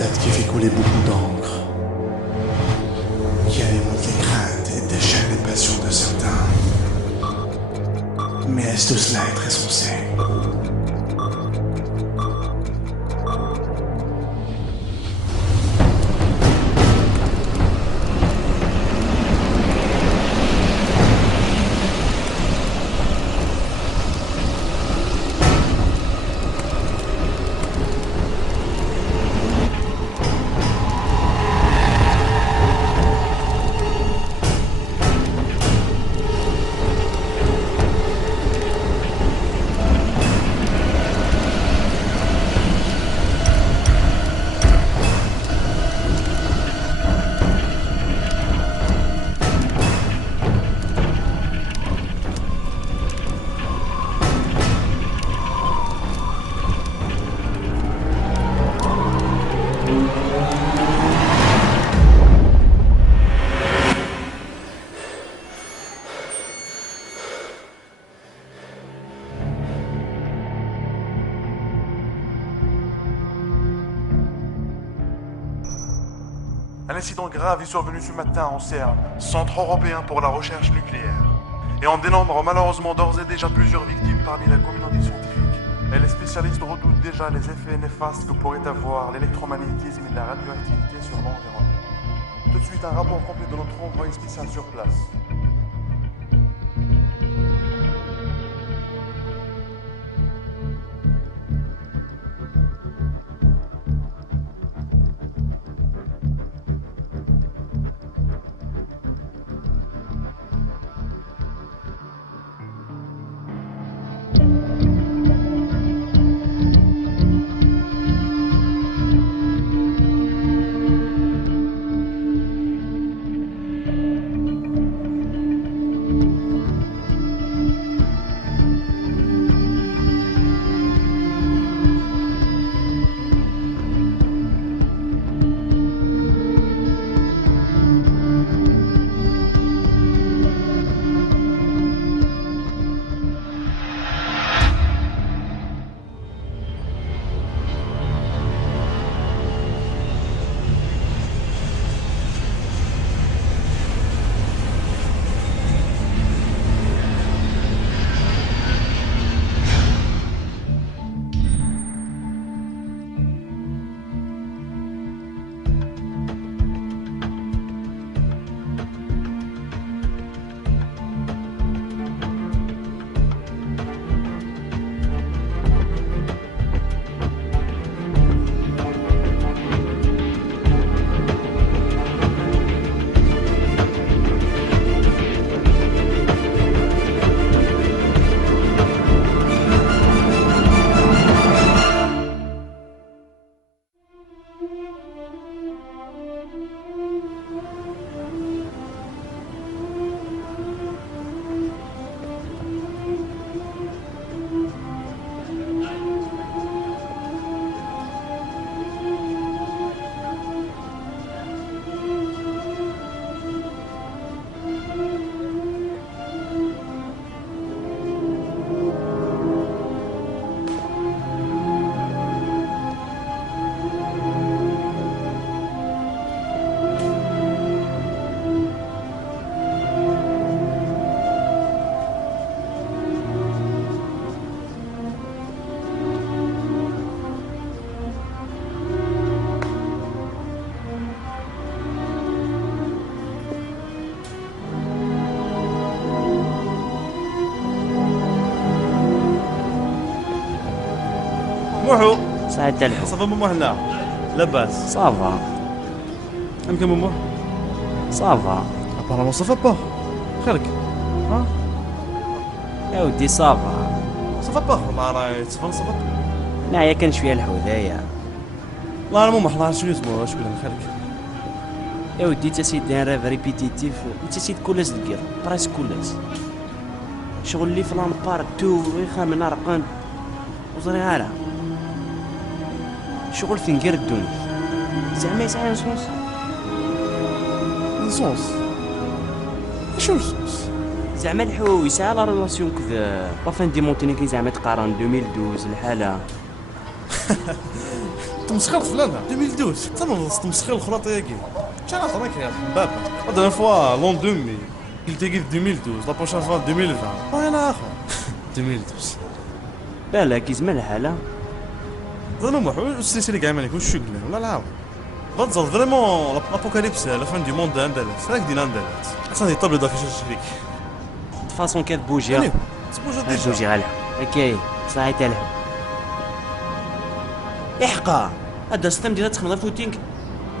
date qui fait couler beaucoup d'encre, qui alimente les craintes et déchaîne les passions de certains. Mais est-ce tout cela est très sensé? Un incident grave est survenu ce matin en CERN, Centre européen pour la recherche nucléaire. Et on dénombre malheureusement d'ores et déjà plusieurs victimes parmi la communauté scientifique. Et les spécialistes redoutent déjà les effets néfastes que pourrait avoir l'électromagnétisme et la radioactivité sur l'environnement. Tout de suite, un rapport complet de notre envoyé spécial sur place. موحو ساعد الحو صافا مومو هنا لاباس صافا امك مومو صافا ابارامون صافا با خيرك ها يا ودي صافا صافا با والله راهي تصفن صافا نعيا كان شويه الحوذايا والله انا مومو حنا شنو اسمو شكون خيرك يا ودي تا سيدي راه ريبيتيتيف تا سيد كولاس دكير براس كولاس شغل لي في لامبار تو يخامن رقن وزري على شغل فين غير الدنيا زعما يسعى نصوص نصوص شنو نصوص زعما الحو يسعى لا ريلاسيون كذا بافان دي مونتينيغري زعما تقارن 2012 الحاله تمسخر فلانا 2012 تما تمسخر الخراط ياكي شحال عطاك يا بابا هذا فوا لون 2000 قلت لك 2012 لا بروشين فوا 2020 وانا اخر 2012 بالك يزمل الحالة. ظنوا محو السلسله كاع مالك واش شكل ولا لا غتزاد فريمون لابوكاليبس لا فان دي موند اندلس راك دينا اندلس اصلا يطبل دا فيش الشريك فاصون كانت بوجيا تبوجا بوجي ديجا غالها اوكي صحيح تلعب احقا هذا ستام ديالها تخمض فوتينغ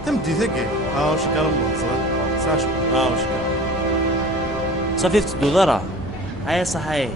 تمدي ثقي واش كلام صح صح واش كلام صافي في الدولار هيا صحيح.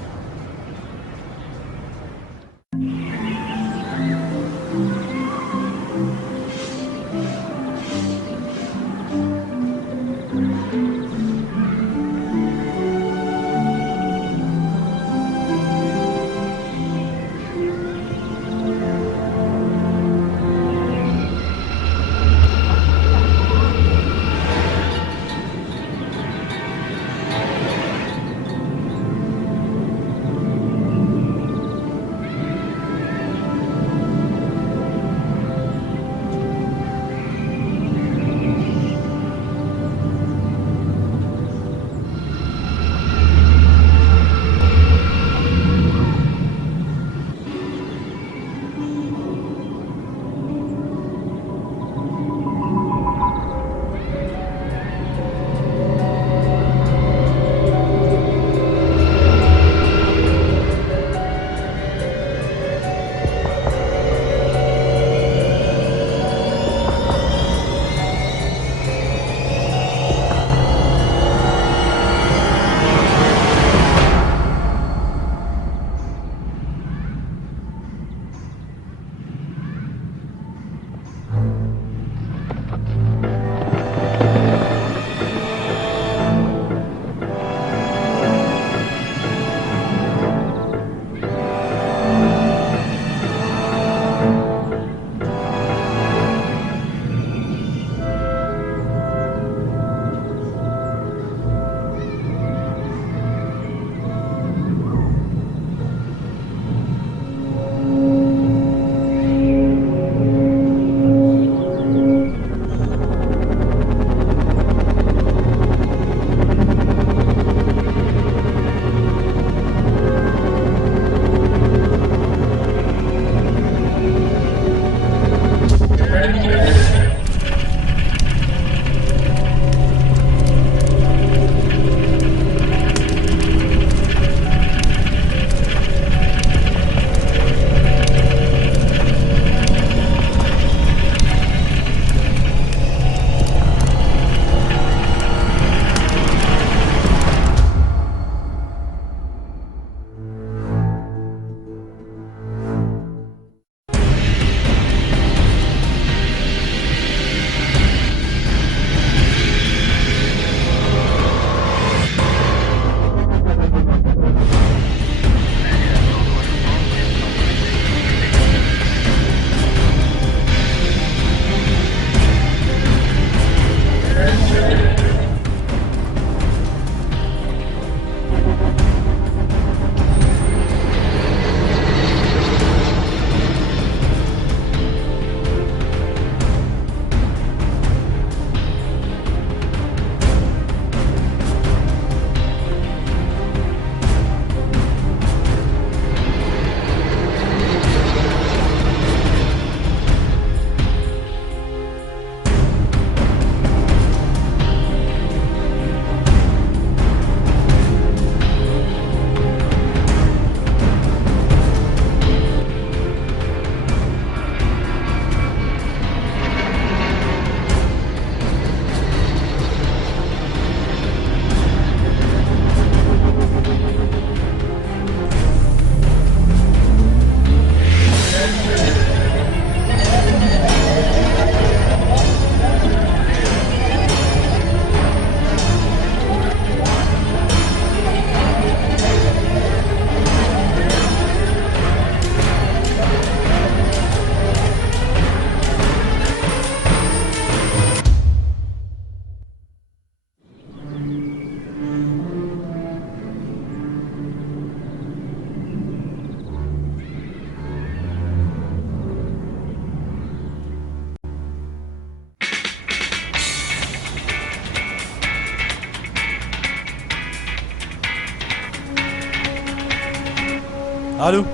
الو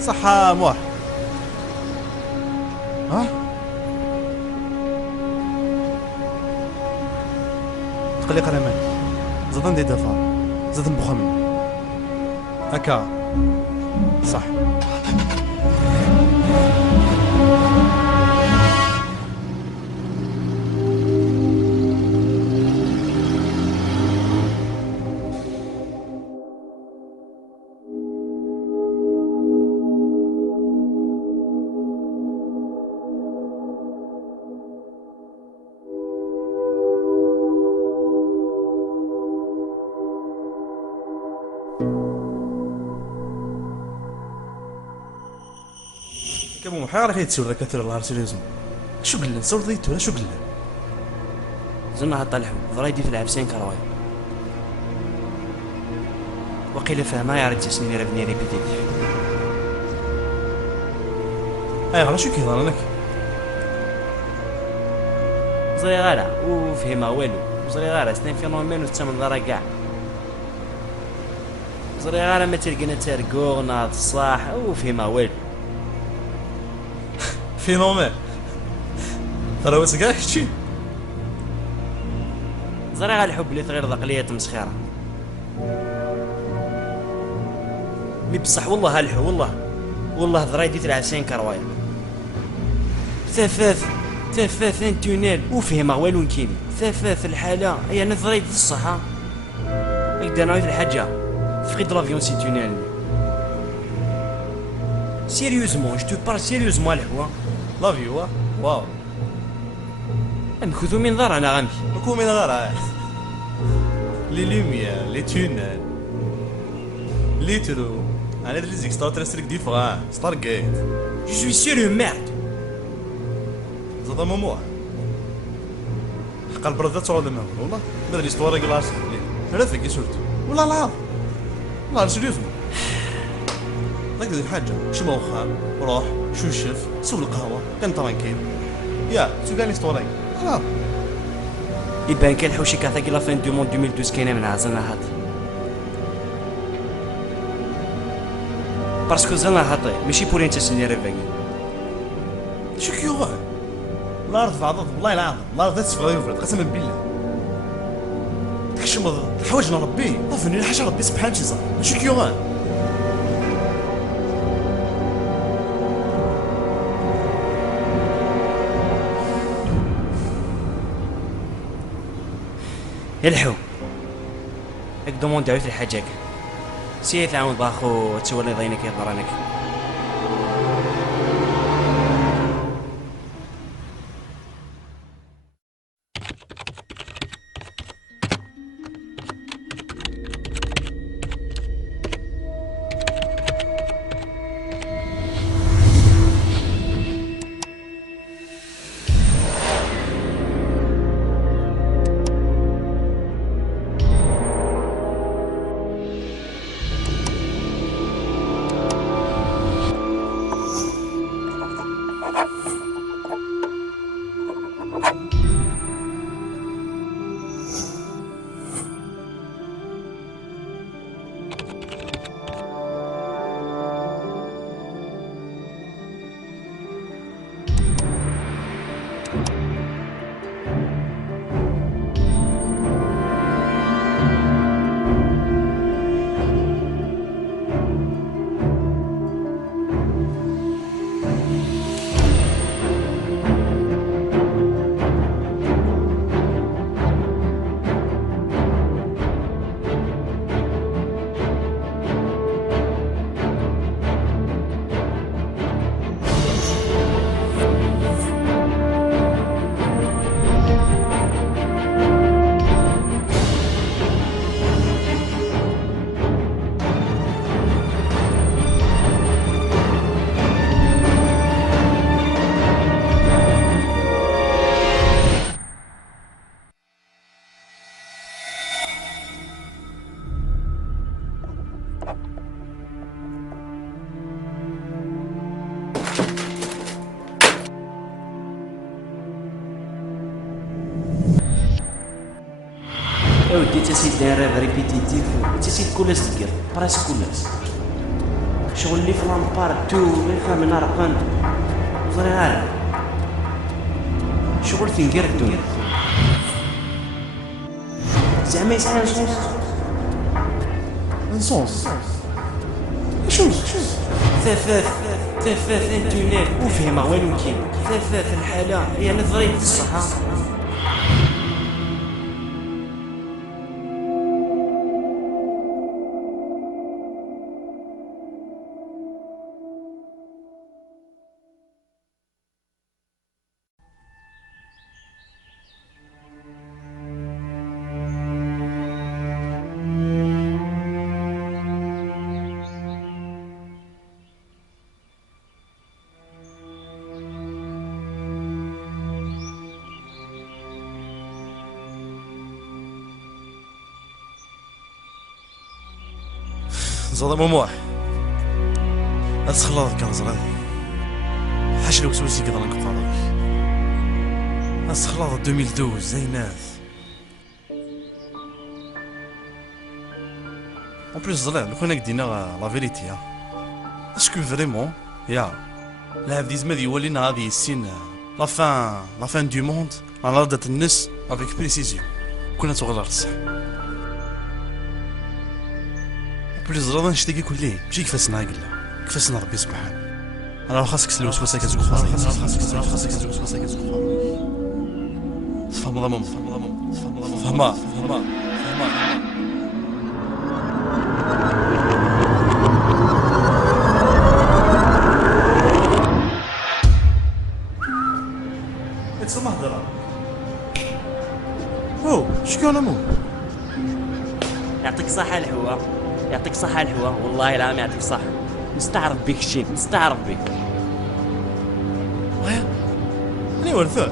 صحة موح ها تقلق على مالك زاد ندي دفع زاد نبخى منه هكا صح كابو محار فيه تسول كثر الله سيريوزمون شو قلنا صور ضيتو ولا شو قلنا زنا طلعوا فرايدي في العبسين كرواي وقيل فهما يا ريت سنين ربني ريبيتيتيف غلا شو كيهضر لك زري غالا وفهمها والو زري غالا سنين فينومين وتسمى ضرا كاع زري غالا ما تلقينا ترقوغ ناض الصاح وفهمها والو فينومين ترى واسك هادشي زري غالا الحب اللي تغير عقلية مسخرة مي بصح والله هالحو والله ضرايدي تلعب سين كروايا ثفاث تونيل وفهمها والو كيني ثفاث الحالة هي انا ضرايدي الصحة نقدر نعيط الحاجة فقد لافيون سي تونيل سيريوزمون جو تو بار سيريوزمون الحوا لافيو واو نكوثو من ضر انا غامي نكو من غير لي لوميير لي تونيل لي ترو انا لي زيكسترا تريستريك ديفران ستارغيت جو سوي سيريو ميرد زاد موموع حق البرد تعود لنا والله ما ادري ستوري كلاس لا فيك سورت والله لا والله سيريوزمون لك دير حاجه شي موخام روح شو شف سول القهوه كان ترانكيل يا سو كان ستوري خلاص يبان كان الحوشي كاثاكي لا فين دو موند 2012 كاينه من عزنا هاد باسكو زنا هاطي ماشي بور انت سني ريفاكي شو كيوغا الارض بعض والله العظيم الارض تسفغ قسما بالله تكشم الحوايج نربي طفني حاجه ربي سبحان شي صار شو كيوغا الحو هاك دوموند عيوث الحاجاك سي تعاود باخو تولي ضينك يضرانك ودي تسيد دايره ريبيتيتيف تسيد كولاس دير براس كولاس شغل اللي في لامبار تو غير خامنا رقند وزري عارف شغل تنقر الدنيا زعما يسعى نصوص شوف ثلاث انتونيل وفهمها وين كاين ثلاث الحالة هي نظرية الصحة ظلم موح أتخلط كان زران حاش لو سوسي كذا نقطعك أتخلط 2012 زي ناس En plus زلال لو كنا قدينا لا فيريتي اسكو فريمون يا العبد يزمد يولينا هذه السين لا فان دو موند على ردة النس افيك بريسيزيون كنا تغلر الصح بليز راه نشتكي كليه ماشي كيفاش نعقل كيفاش ربي سبحانه انا خاصك تسلي وسوسه كتزوق خاصك تسلي وسوسه كتزوق فهم ضمم فهمها اتسمع هضره او شكون امو يعطيك صحة الحوا يعطيك صحة الحوا والله العظيم يعطيك صحة نستعرف بك الشيء نستعرف بك ويا أنا ورثوه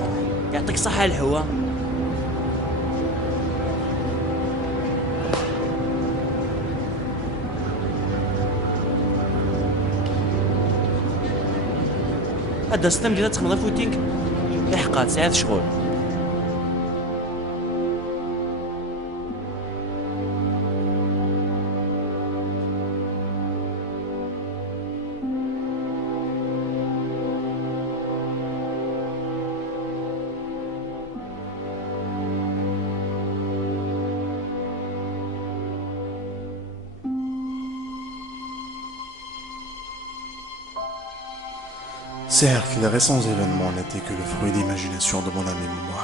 يعطيك صحة الحوا هذا ستم جات تخمض الفوتينغ يحقا ساعات شغل Certes, les récents événements n'étaient que le fruit d'imagination de mon ami moi.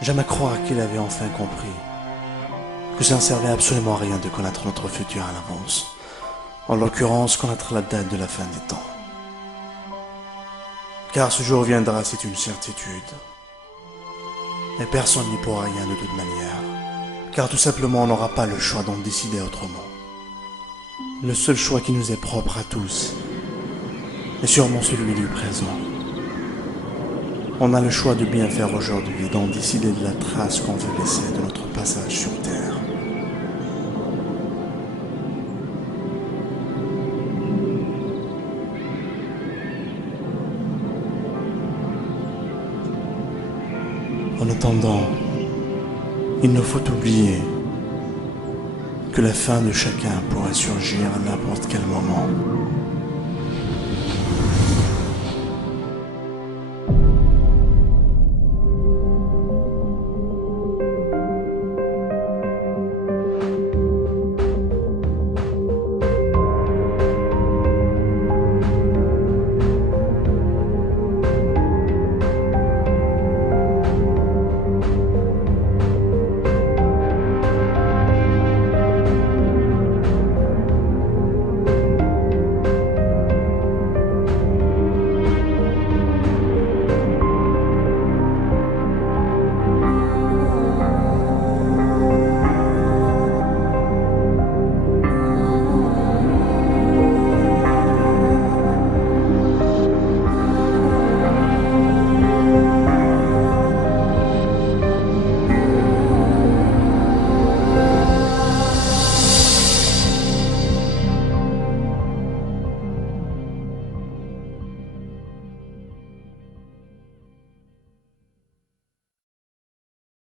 J'aime à croire qu'il avait enfin compris que ça ne servait absolument à rien de connaître notre futur à l'avance. En l'occurrence, connaître la date de la fin des temps. Car ce jour viendra, c'est une certitude. Et personne n'y pourra rien de toute manière. Car tout simplement, on n'aura pas le choix d'en décider autrement. Le seul choix qui nous est propre à tous est sûrement celui du présent. On a le choix de bien faire aujourd'hui et d'en décider de la trace qu'on veut laisser de notre passage sur Terre. En attendant, il ne faut oublier que la fin de chacun pourrait surgir à n'importe quel moment.